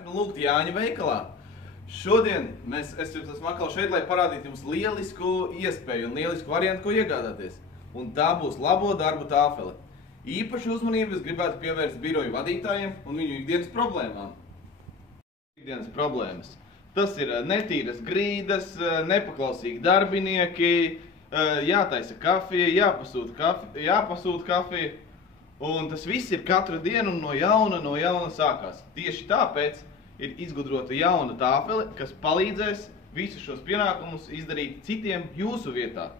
laipni lūgt Jāņa veikalā. Šodien es jums esmu atkal šeit, lai parādītu jums lielisku iespēju un lielisku variantu, ko iegādāties. Un tā būs labo darbu tāfele. Īpaši uzmanību es gribētu pievērst biroju vadītājiem un viņu ikdienas problēmām. Ikdienas problēmas. Tas ir netīras grīdas, nepaklausīgi darbinieki, jātaisa kafija, jāpasūta kafija. Un tas viss ir katru dienu un no jauna sākās. Tieši tāpēc ir izgudrota jauna tāfele, kas palīdzēs visus šos pienākumus izdarīt citiem jūsu vietā.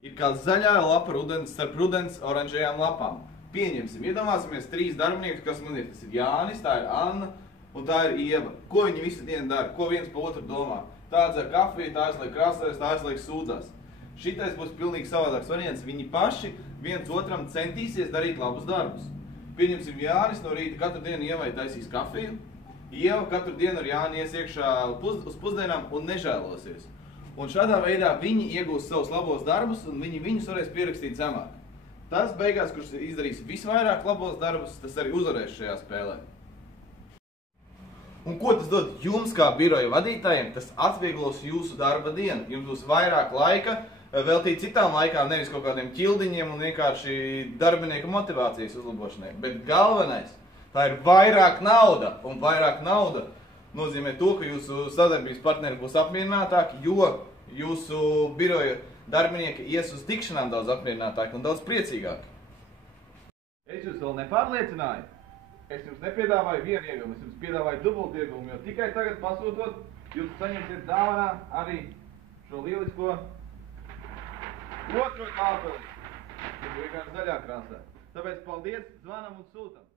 Ir kā zaļā lapa starp rudens oranžajām lapām. Pieņemsim, iedomāsimies 3 darbiniekus, kas man ir. Tas ir Jānis, tā ir Anna un tā ir Ieva. Ko viņi visu dienu dara? Ko viens pa otru domā? Tā dzer kafiju, tā aizliek krāsēs, tā aizliek sūdzās. Šitais būs pilnīgi savādāks variants. Viņi paši viens otram centīsies darīt labus darbus. Pieņemsim, Jānis no rīta katru dienu Ievai taisīs kafiju. Ieva katru dienu ar Jāni ies iekšā uz pusdienām un nežēlosies. Un šādā veidā viņi iegūs savus labos darbus un viņus varēs pierakstīt zemāk. Tas beigās, kurš izdarīs visvairāk labos darbus, tas arī uzvarēs šajā spēlē. Un ko tas dod jums kā biroja vadītājiem? Tas atvieglos jūsu darba dienu. Jums būs vairāk laika veltīt citām laikām, nevis kaut kādiem ķildiņiem un vienkārši darbinieku motivācijas uzlabošanai. Bet galvenais, tā ir vairāk nauda. Un vairāk nauda nozīmē to, ka jūsu sadarbības partneri būs apmierinātāki, jo jūsu biroja darbinieki ies uz tikšanām daudz apmierinātāki un daudz priecīgāki. Es jūs vēl nepārliecināju. Es jums nepiedāvāju vienu ieguvumu, es jums piedāvāju dubultu ieguvumu, jo tikai tagad pasūtot, jūs saņemsiet dāvanā arī šo lielisko otro tāfeli, kas ir vienkārši zaļā krāsā. Tāpēc paldies, zvanam un sūtam!